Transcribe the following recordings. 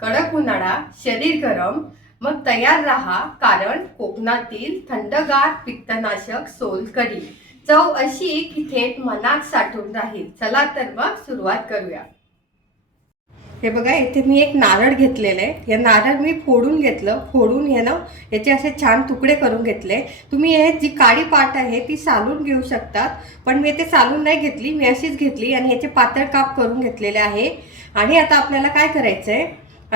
कडक उन्हाळा शरीर गरम मग तयार राहा कारण कोकणातील थंडगार पित्तनाशक सोलकढी. चव अशी की थेट मनात साठून राहील. चला तर मग सुरुवात करूया. हे बघा इथे मी एक नारळ घेतलेलं आहे. या नारळ मी फोडून घेतलं. फोडून हे ना याचे असे छान तुकडे करून घेतले. तुम्ही हे जी काळी पाट आहे ती सालून घेऊ शकतात. पण मी ते सालून नाही घेतली. मी अशीच घेतली आणि याचे पातळ काप करून घेतलेले आहे. आणि आता आपल्याला काय करायचं आहे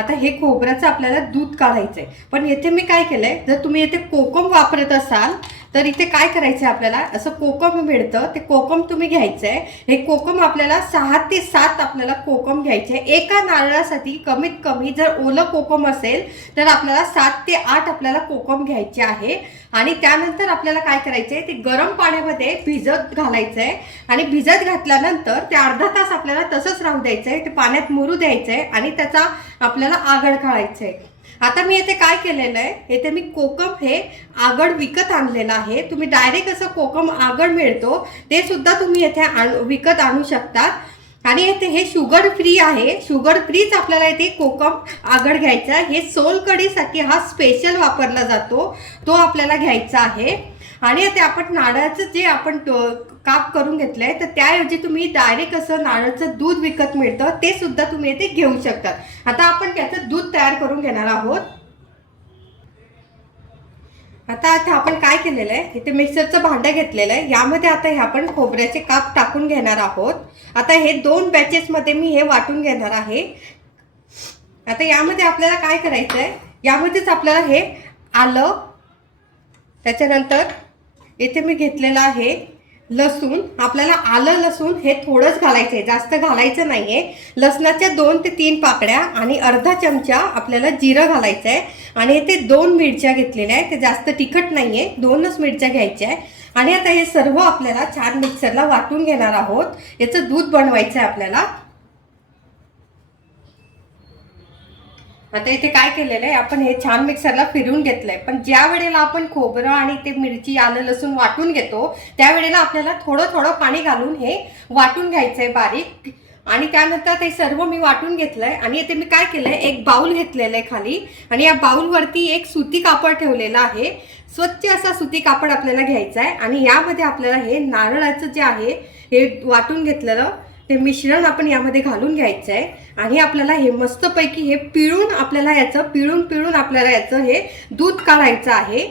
आता हे खोबऱ्याचं आपल्याला दूध काढायचं आहे पण येथे मी काय केलंय? जर तुम्ही येथे कोकम वापरत असाल तर इथे काय करायचं आहे आपल्याला? असं कोकम मिळतं ते कोकम तुम्ही घ्यायचं आहे हे कोकम आपल्याला सहा ते सात आपल्याला कोकम घ्यायचे आहे एका नारळासाठी कमीत कमी जर ओलं कोकम असेल तर आपल्याला सात ते आठ आपल्याला कोकम घ्यायचे आहे. आणि त्यानंतर आपल्याला काय करायचं आहे ते गरम पाण्यामध्ये भिजत घालायचं आहे आणि भिजत घातल्यानंतर ते अर्धा तास आपल्याला तसंच राहू द्यायचं आहे ते पाण्यात मुरू द्यायचं आहे आणि त्याचा आपल्याला आगड काढायचं आहे आता मी येथे काय केलेलं आहे? येथे मी कोकम हे आगड विकत आणलेलं आहे. तुम्ही डायरेक्ट असं कोकम आगड मिळतो ते सुद्धा तुम्ही येथे आण विकत आणू शकता आणि येथे हे शुगर फ्री आहे. शुगर फ्रीच आपल्याला इथे कोकम आगड घ्यायचा आहे. हे सोलकडीसाठी हा स्पेशल वापरला जातो. तो आपल्याला घ्यायचा आहे. आणि येथे आपण नारळाचं जे आपण काप करून घेतलंय तर त्याऐवजी तुम्ही डायरेक्ट असं नारळाचं दूध विकत मिळतं ते सुद्धा तुम्ही इथे घेऊ शकतात आता आपण त्याचं दूध तयार करून घेणार आहोत. आता आता आपण काय केलेलं आहे इथे मिक्सरचं भांडं घेतलेलं आहे यामध्ये आता हे आपण खोबऱ्याचे काप टाकून घेणार आहोत. आता हे दोन बॅचेसमध्ये मी हे वाटून घेणार आहे. आता यामध्ये आपल्याला काय करायचं आहे यामध्येच आपल्याला हे आलं त्याच्यानंतर इथे मी घेतलेलं आहे लसूण आपल्याला आलं लसूण हे थोडंच घालायचं आहे जास्त घालायचं नाही आहे लसणाच्या दोन ते तीन पाकड्या आणि अर्धा चमचा आपल्याला जिरं घालायचं आहे आणि ते दोन मिरच्या घेतलेल्या आहेत ते जास्त तिखट नाही आहे दोनच मिरच्या घ्यायच्या आहे आणि आता हे सर्व आपल्याला छान मिक्सरला वाटून घेणार आहोत. याचं दूध बनवायचं आहे आपल्याला. आता इथे काय केलेलं आहे? आपण हे छान मिक्सरला फिरून घेतलंय. पण ज्या वेळेला आपण खोबरं आणि ते मिरची आलं लसूण वाटून घेतो त्यावेळेला आपल्याला थोडं थोडं पाणी घालून हे वाटून घ्यायचंय बारीक. आणि त्यानंतर ते सर्व मी वाटून घेतलंय. आणि इथे मी काय केलंय? एक बाउल घेतलेलं आहे खाली. आणि या बाउलवरती एक सुती कापड ठेवलेलं आहे. स्वच्छ असा सुती कापड आपल्याला घ्यायचा आहे आणि यामध्ये आपल्याला हे नारळाचं जे आहे हे वाटून घेतलेलं ते मिश्रण आपण यामध्ये घालून घ्यायचं आहे आणि आपल्याला हे मस्तपैकी हे पिळून आपल्याला याचं पिळून पिळून आपल्याला याचं हे दूध काढायचं आहे.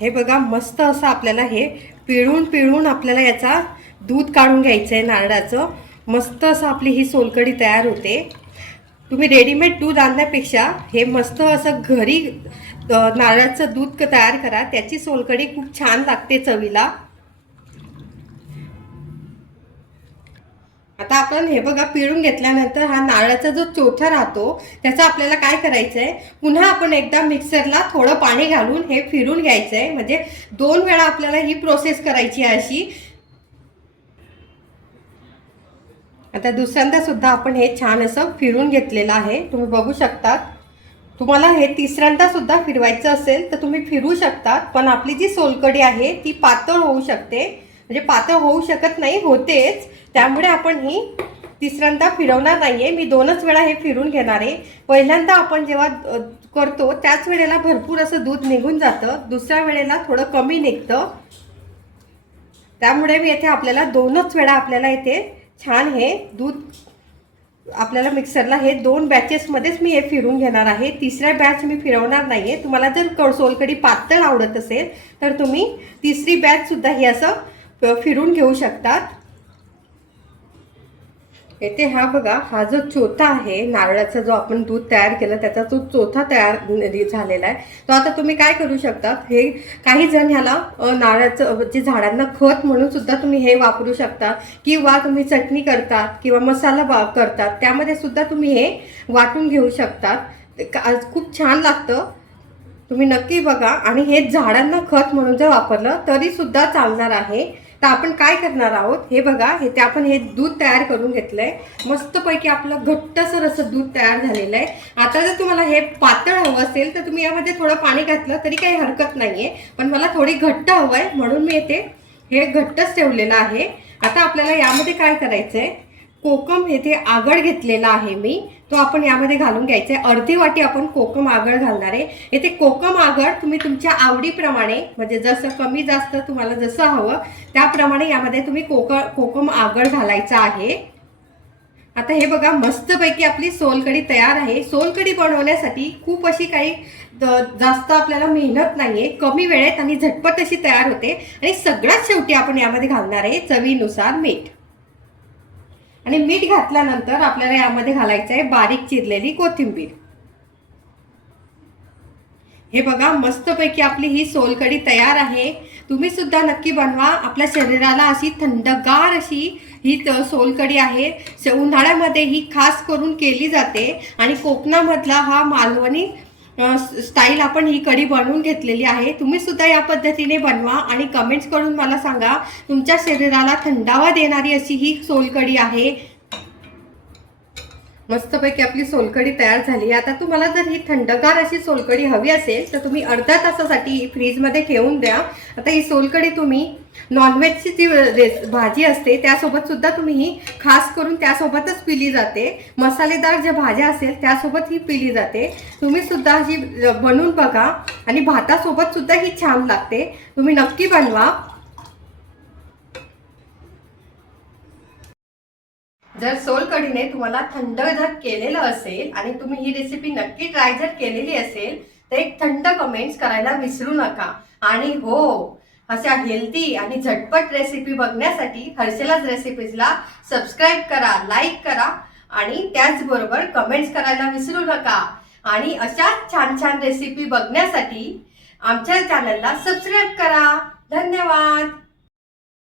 हे बघा मस्त असं आपल्याला हे पिळून पिळून आपल्याला याचा दूध काढून घ्यायचं आहे नारळाचं. मस्त असं आपली ही सोलकढी तयार होते. तुम्ही रेडीमेड दूध आणण्यापेक्षा हे मस्त असं घरी नारळाचं दूध तयार करा. त्याची सोलकढी खूप छान लागते चवीला. आता आपण हे बघा पिळून घेतल्यानंतर हा नारळाचा जो चोथा राहतो त्याचा आपल्याला काय करायचं आहे पुन्हा आपण एकदा मिक्सरला थोडं पाणी घालून हे फिरून घ्यायचं आहे म्हणजे दोन वेळा आपल्याला ही प्रोसेस करायची आहे अशी. आता दुसऱ्यांदा सुद्धा आपण हे छान असं फिरून घेतलेलं आहे. तुम्ही बघू शकतात. तुम्हाला हे तिसऱ्यांदा सुद्धा फिरवायचं असेल तर तुम्ही फिरू शकतात पण आपली जी सोलकडी आहे ती पातळ होऊ शकते. म्हणजे पातळ होऊ शकत नाही होतेच. त्यामुळे आपण ही तिसऱ्यांदा फिरवणार नाहीये. मी दोनच वेळा हे फिरून घेणार आहे. पहिल्यांदा आपण जेव्हा करतो त्याच वेळेला भरपूर असं दूध निघून जातं. दुसऱ्या वेळेला थोडं कमी निघतं. त्यामुळे मी येथे आपल्याला दोनच वेळा आपल्याला इथे छान हे दूध आपल्याला मिक्सरला हे दोन बॅचेसमध्येच मी हे फिरून घेणार आहे. तिसऱ्या बॅच मी फिरवणार नाही आहे तुम्हाला जर क सोलकडी पातळ आवडत असेल तर तुम्ही तिसरी बॅचसुद्धा ही असं फिरून घेऊ शकतात. येथे हा बघा हा जो चोथा आहे नारळाचा जो आपण दूध तयार केलं त्याचा जो चोथा तयार झालेला आहे. तो आता तुम्ही काय करू शकता हे काही जण ह्याला नारळाचं जे झाडांना खत म्हणून सुद्धा तुम्ही हे वापरू शकता किंवा तुम्ही चटणी करतात किंवा मसाला वा करतात. त्यामध्ये सुद्धा तुम्ही हे वाटून घेऊ शकतात. का- खूप छान लागतं. तुम्ही नक्की बघा. आणि हे झाडांना खत म्हणून जर वापरलं तरीसुद्धा चालणार आहे. तर आपण काय करणार आहोत? हे बघा हे ते आपण हे दूध तयार करून घेतलंय. मस्तपैकी आपलं घट्टसर असं दूध तयार झालेलं आहे. आता जर तुम्हाला हे पातळ हवं असेल तर तुम्ही यामध्ये थोडं पाणी घातलं तरी काही हरकत नाहीये. पण मला थोडी घट्ट हवं आहे म्हणून मी येते. हे घट्टच ठेवलेलं आहे. आता आपल्याला यामध्ये काय करायचं आहे कोकम येथे आगळ घेतलेला आहे मी. तो आपण यामध्ये घालून घ्यायचा आहे अर्धी वाटी आपण कोकम आगळ घालणार आहे. येथे कोकम आगळ तुम्ही तुमच्या आवडीप्रमाणे म्हणजे जसं कमी जास्त तुम्हाला जसं हवं त्याप्रमाणे यामध्ये तुम्ही कोक कोकम आगळ घालायचं आहे. आता हे बघा मस्तपैकी आपली सोलकढी तयार आहे. सोलकढी बनवण्यासाठी खूप अशी काही जास्त आपल्याला मेहनत नाही आहे कमी वेळेत आणि झटपट अशी तयार होते. आणि सगळ्यात शेवटी आपण यामध्ये घालणार आहे चवीनुसार मीठ. आणि मीठ घातल्यानंतर आपल्याला यामध्ये घालायचं आहे बारीक चिरलेली कोथिंबीर. हे बघा मस्तपैकी आपली ही सोलकढी तयार आहे. तुम्ही सुद्धा नक्की बनवा. आपल्या शरीराला अशी थंडगार अशी ही सोलकढी आहे. उन्हाळ्यामध्ये ही खास करून केली जाते. आणि कोकणामधला हा मालवणी स्टाईल आपण ही कढी बनवून घेतलेली आहे. तुम्ही सुद्धा या पद्धतीने बनवा आणि कमेंट्स करून मला सांगा तुमच्या शरीराला थंडावा देणारी अशी ही सोलकढी आहे. मस्तपैकी आपली सोलकढी तयार झाली. आता तुम्हाला जर ही थंडगार अशी सोलकढी हवी असेल तर तुम्ही अर्ध्या तासासाठी फ्रीजमध्ये ठेवून द्या. आता ही सोलकढी तुम्ही नॉनव्हेजची जी रेस भाजी असते त्यासोबत सुद्धा तुम्ही ही खास करून त्यासोबतच पिली जाते. मसालेदार ज्या भाज्या असेल त्यासोबत ही पिली जाते. तुम्ही सुद्धा ही बनवून बघा. आणि भातासोबत सुद्धा ही छान लागते. तुम्ही नक्की बनवा. जर सोलकढीने तुम्हाला थंड जर केलेलं असेल आणि तुम्ही ही रेसिपी नक्की ट्राय जर केलेली असेल तर एक थंड कमेंट्स करायला विसरू नका. आणि हो अशा हेल्दी आणि झटपट रेसिपी बघण्यासाठी हर्षलाज रेसिपीजला सबस्क्राईब करा लाईक करा आणि त्याचबरोबर कमेंट्स करायला विसरू नका. आणि अशाच छान छान रेसिपी बघण्यासाठी आमच्या चॅनलला सबस्क्राईब करा. धन्यवाद!